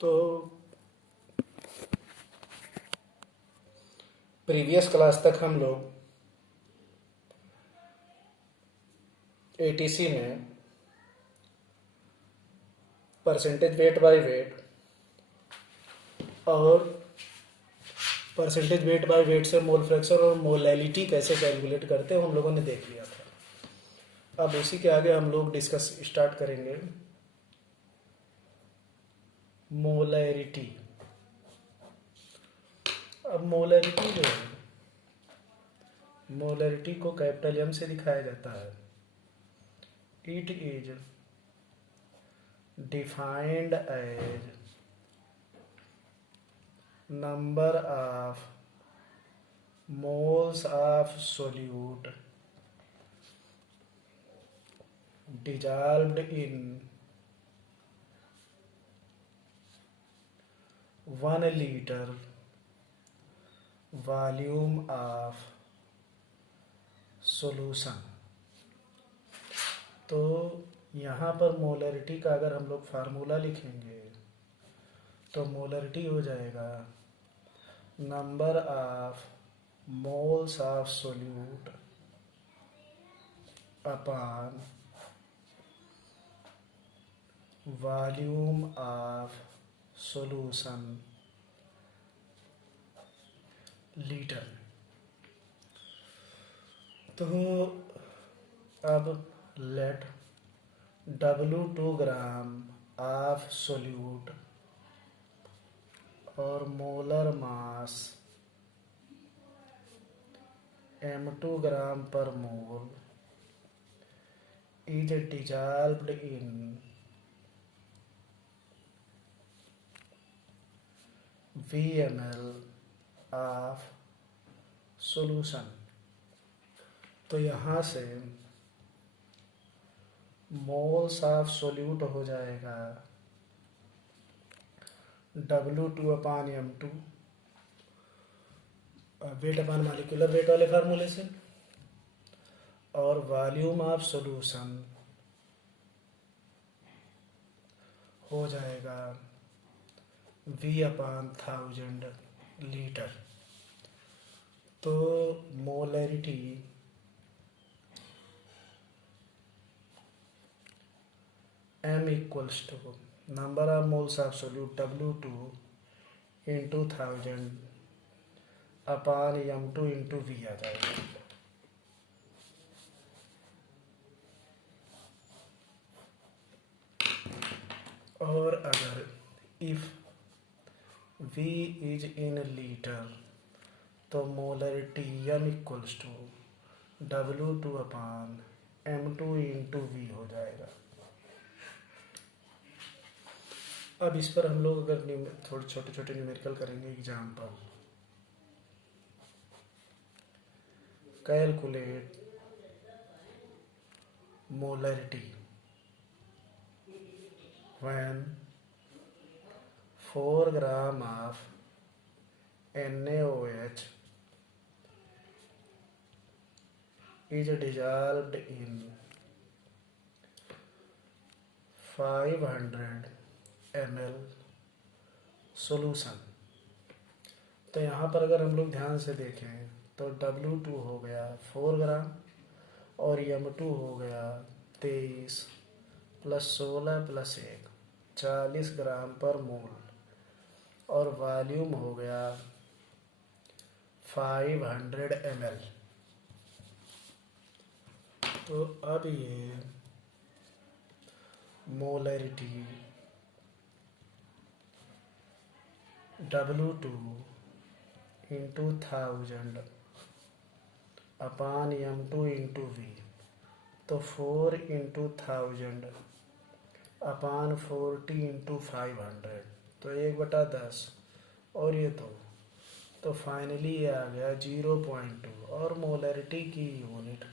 तो previous class तक हम लोग एटीसी में परसेंटेज वेट बाय वेट और परसेंटेज वेट बाय वेट से मोल फ्रैक्शन और मोलैलिटी कैसे कैलकुलेट करते हैं हम लोगों ने देख लिया था। अब उसी के आगे हम लोग डिस्कस स्टार्ट करेंगे मोलैरिटी। अब मोलैरिटी जो है, मोलैरिटी को कैपिटल एम से दिखाया जाता है। It is defined as number of moles of solute dissolved in 1 liter volume of solution। तो यहाँ पर मोलरिटी का अगर हम लोग फार्मूला लिखेंगे तो मोलरिटी हो जाएगा number of moles of solute upon volume of solution litre. तो अब let W2 gram of solute और molar mass M2 gram per mole is dissolved in VmL of solution. तो यहाँ से मोल्स ऑफ सोल्यूट हो जाएगा W2 upon M2 weight upon molecular weight वाले फार्मूले से, और वॉल्यूम ऑफ सॉल्यूशन हो जाएगा V अपान 1000 लीटर। तो molarity M equals to number of moles of solute W2 into 1000 upon M2 into V आ जाएगा। और अगर if V is in litre तो molarity M equals to W2 upon M2 into V हो जाएगा। अब इस पर हम लोग अगर थोड़े छोटे छोटे न्यूमेरिकल करेंगे example, calculate molarity when 4 gram of NaOH is dissolved in 500 ml solution। तो यहाँ पर अगर हम लोग ध्यान से देखें तो W2 हो गया 4 ग्राम और M2 हो गया 23 प्लस 16 प्लस 1 40 ग्राम पर मोल, और वॉल्यूम हो गया 500 ml। तो अब ये molarity W2 into 1000 upon M2 into V, तो 4 इंटू 1000 अपान 40 इंटू 500, तो 1/10 और ये तो फाइनली ये आ गया 0.2। और मोलरिटी की यूनिट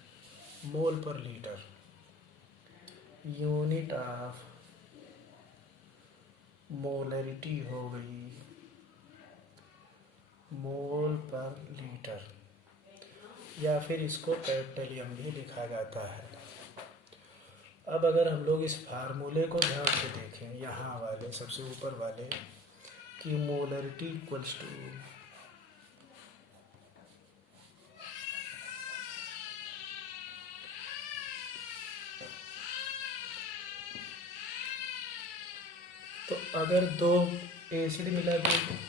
मोल पर लीटर, यूनिट ऑफ मोलरिटी हो गई मोल पर लीटर, या फिर इसको कैपिटल एम भी लिखा जाता है। अब अगर हम लोग इस फार्मूले को ध्यान से देखें, यहाँ वाले सबसे ऊपर वाले, कि मोलरिटी इक्वल्स टू तो अगर दो एसिड मिला दे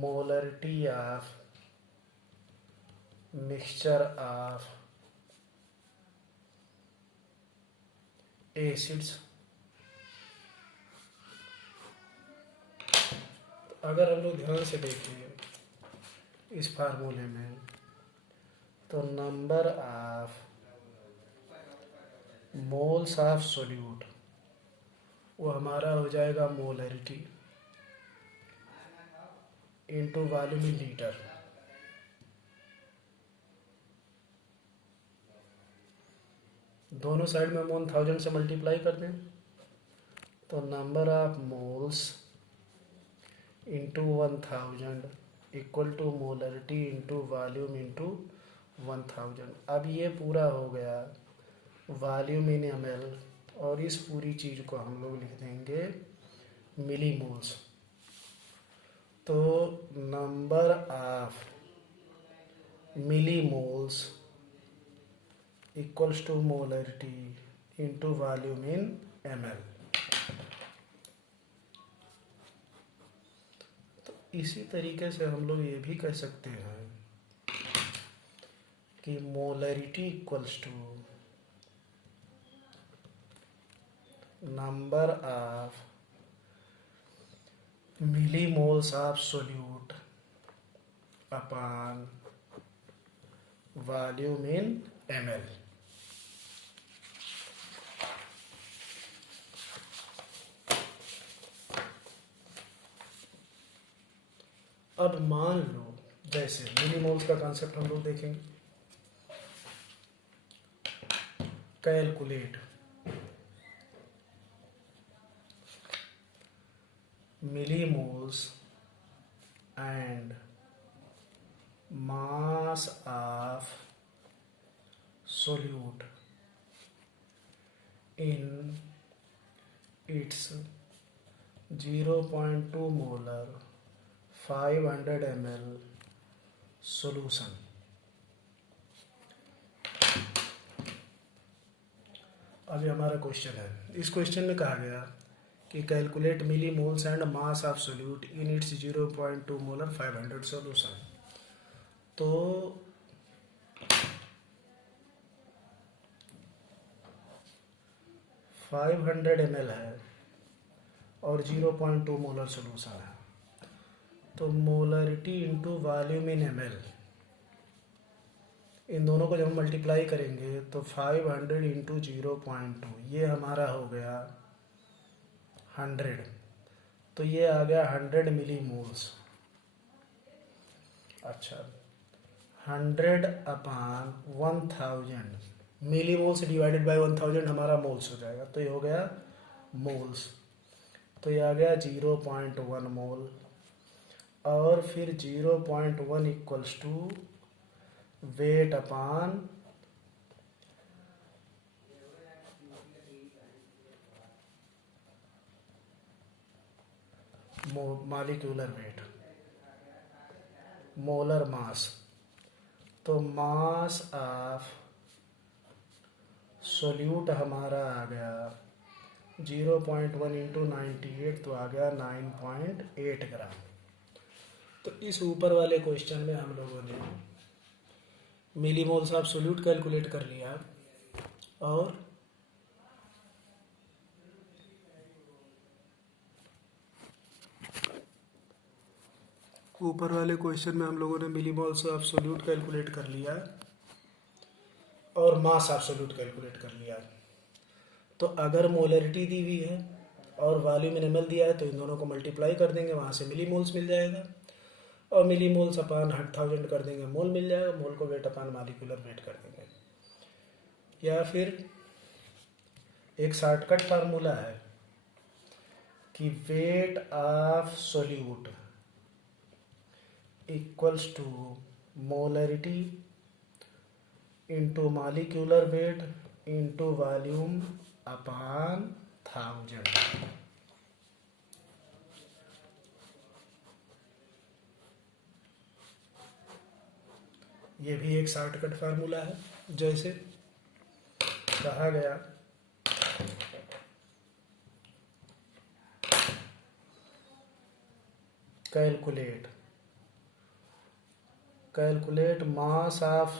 molarity of mixture of acids, अगर हम लोग ध्यान से देखें इस फार्मूले में, तो number of moles of solute वो हमारा हो जाएगा molarity into volume in litre. दोनों साइड में हम 1000 से मल्टीप्लाई कर दें तो number of moles into 1000 equal to molarity into volume into 1000। अब ये पूरा हो गया वॉल्यूम इन ml, और इस पूरी चीज़ को हम लोग लिख देंगे मिली मोल्स। तो number of millimoles equals to molarity into volume in ml। तो इसी तरीके से हम लोग ये भी कह सकते हैं कि molarity equals to number of millimoles of solute upon volume in ml। अब मान लो जैसे मिलीमोल्स का कॉन्सेप्ट हम लोग देखेंगे, calculate millimoles and mass of solute in its 0.2 molar 500 ml solution। अभी हमारा क्वेश्चन है, इस क्वेश्चन में कहा गया कि calculate millimoles and mass of solute in its 0.2 molar 500 solution. तो फाइव 500 ml है और 0.2 मोलर सोल्यूशन है, तो molarity into volume in ml, इन दोनों को जब हम मल्टीप्लाई करेंगे तो 500 इंटू 0.2, ये हमारा हो गया 100, तो ये आ गया 100 मिली मोल्स। अच्छा, 100 upon 1000 millimoles divided by 1000 हमारा मोल्स हो जाएगा, तो ये हो गया मोल्स। तो ये आ गया 0.1 मोल, और फिर 0.1 equals to weight upon molecular weight, molar mass. तो मास ऑफ सोल्यूट हमारा आ गया 0.1 इंटू 98, तो आ गया 9.8 ग्राम। तो इस ऊपर वाले क्वेश्चन में हम लोगों ने मिलीमोल्स ऑफ सोल्यूट कैलकुलेट कर लिया, और ऊपर वाले क्वेश्चन में हम लोगों ने मिलीमोल्स ऑफ सोल्यूट कैलकुलेट कर लिया और मास ऑफ सोल्यूट कैलकुलेट कर लिया। तो अगर मोलरिटी दी हुई है और वॉल्यूम इन ml दिया है तो इन दोनों को मल्टीप्लाई कर देंगे, वहाँ से मिलीमोल्स मिल जाएगा, और मिलीमोल्स अपॉन 1000 कर देंगे, मोल मिल जाएगा, मोल को वेट अपॉन मॉलिक्यूलर वेट कर देंगे। या फिर एक शॉर्टकट फार्मूला है कि weight of solute equals to molarity into molecular weight into volume upon 1000। ये भी एक शॉर्टकट फार्मूला है। जैसे कहा गया calculate mass of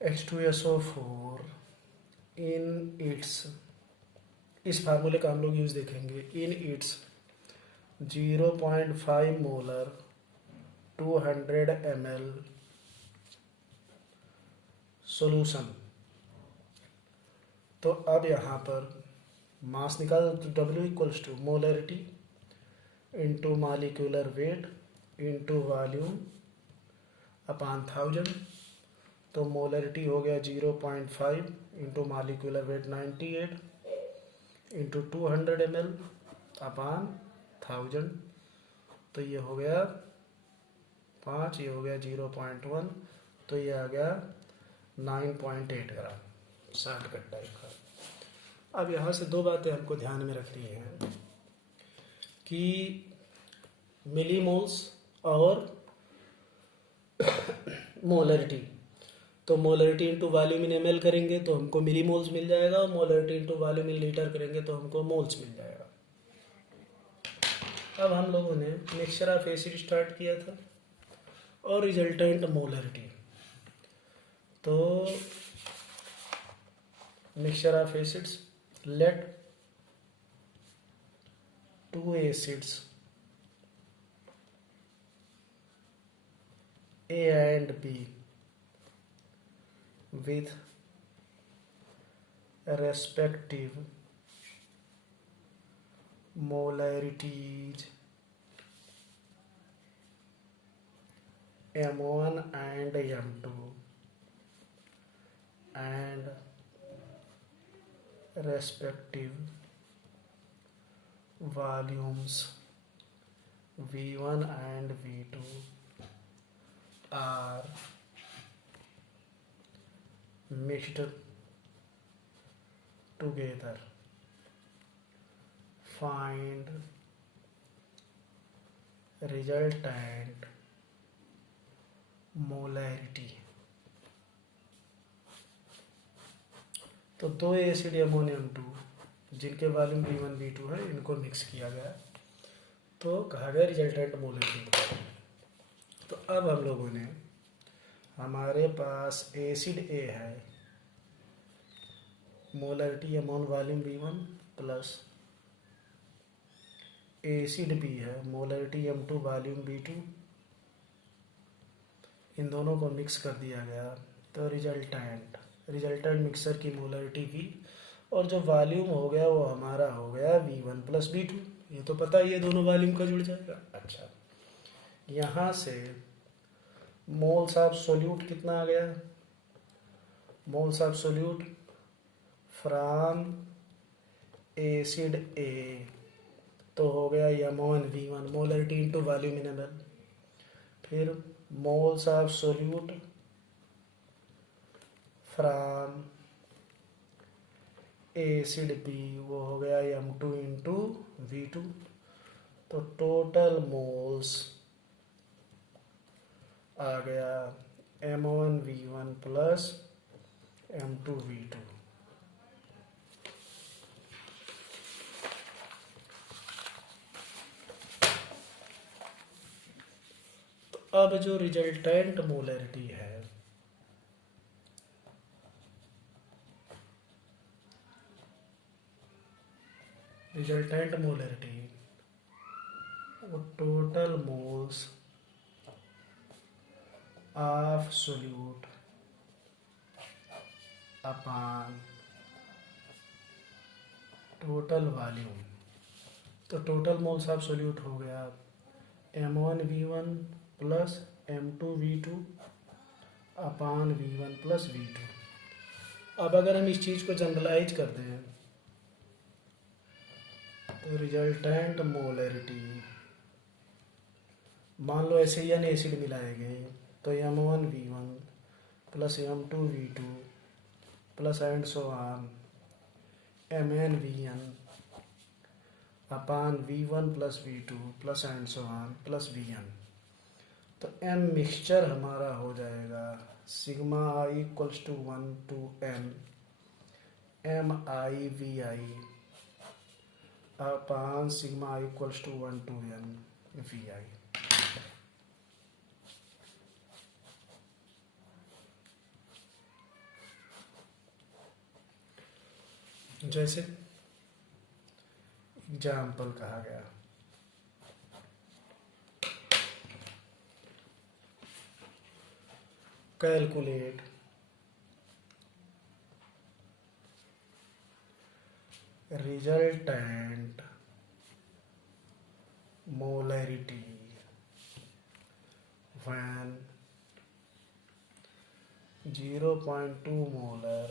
H2SO4 in its, इस फार्मूले का हम लोग यूज देखेंगे, in its 0.5 molar 200 ml solution. तो अब यहाँ पर मास निकाल, तो W equals to molarity into molecular weight into volume upon 1000। तो मोलरिटी हो गया 0.5 into molecular weight 98 into 200 ml upon 1000। तो ये हो गया 5, ये हो गया 0.1, तो ये आ गया 9.8 ग्राम, शॉर्टकट टाइप का। अब यहाँ से दो बातें हमको ध्यान में रखनी है कि मिलीमोल्स और मोलरिटी। तो molarity into volume in ml करेंगे तो हमको मिलीमोल्स मिल जाएगा, और molarity into volume in litre करेंगे तो हमको मोल्स मिल जाएगा। अब हम लोगों ने मिक्सचर ऑफ एसिड स्टार्ट किया था और रिजल्टेंट मोलरिटी। तो mixture of acids, let 2 acids A and B with respective molarities M1 and M2 and respective volumes V1 and V2 are mixed together. Find resultant molarity। तो दो acid ammonium 2 जिनके volume V1 V2 है, इनको mix किया गया, तो कहा गया रिजल्टेंट मोलरिटी। तो अब हम लोगों ने, हमारे पास एसिड ए है, molarity M one volume V1 plus acid B है, मोलरिटी M2 वॉल्यूम V2, इन दोनों को मिक्स कर दिया गया। तो रिजल्टेंट मिक्सर की मोलरिटी V, और जो वॉल्यूम हो गया वो हमारा हो गया V1 प्लस V2। ये तो पता है, ये दोनों वॉल्यूम का जुड़ जाएगा। अच्छा, यहाँ से मोल्स ऑफ सोल्यूट कितना आ गया, moles of solute from acid A, तो हो गया M1 V1 molarity into volume in ml। फिर moles of solute from acid B, वो हो गया M2 इंटू V2। तो टोटल मोल्स आ गया M1 V1 plus M2 V2। तो अब जो रिजल्टेंट मोलरिटी है, रिजल्टेंट मोलरिटी वो total moles of solute upon total volume. तो टोटल मोल्स ऑफ सोल्यूट हो गया M1 V1 plus M2 V2 अपान V1 प्लस V2। अब अगर हम इस चीज़ को जनरलाइज कर दें तो रिजल्टेंट मोलरिटी मान लो ऐसे ही एसिड मिलाएंगे तो M1V1 plus M2V2 plus and so on MnVn upon V1 plus V2 plus and so on plus Vn। तो M मिक्सचर हमारा हो जाएगा sigma I equals to 1 to n MIVI upon sigma I equals to 1 to n VI। जैसे example कहा गया, calculate resultant molarity when 0.2 molar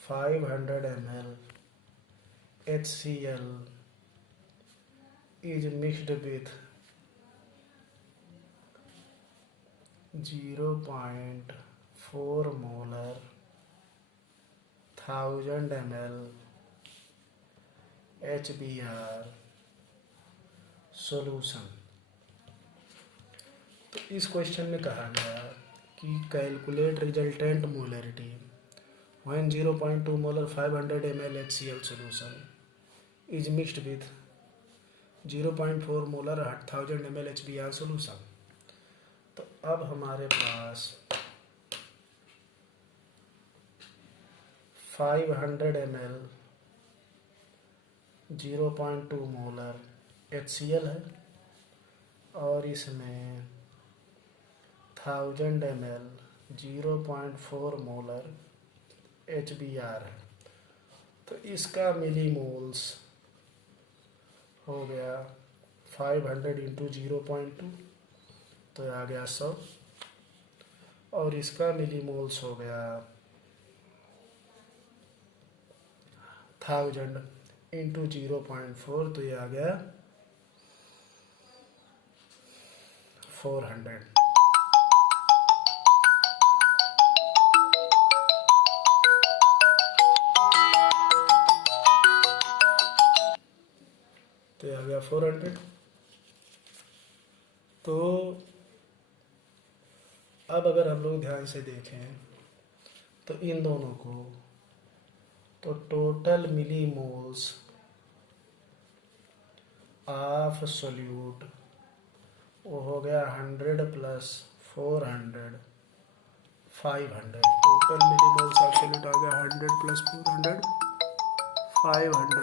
500 ml HCl is mixed with 0.4 molar 1000 ml HBr solution. तो इस question में कहा गया कि calculate resultant molarity when 0.2 molar 500 ml HCl solution is mixed with 0.4 molar 1000 ml HBr solution। तो अब हमारे पास 500 ml 0.2 मोलर HCl है और इसमें 1000 ml 0.4 मोलर HBr है। तो इसका मिलीमोल्स हो गया 500 इंटू 0.2 तो आ गया 100 और इसका मिलीमोल्स हो गया 1000 इंटू 0.4 तो ये आ गया 400। तो ये आ गया 400। तो अब अगर हम लोग ध्यान से देखें तो इन दोनों को तो टोटल मिलीमोल्स ऑफ सोल्यूट वो हो गया 100 plus 400 500। Total millimoles of solute आ गया 100 प्लस 400 500।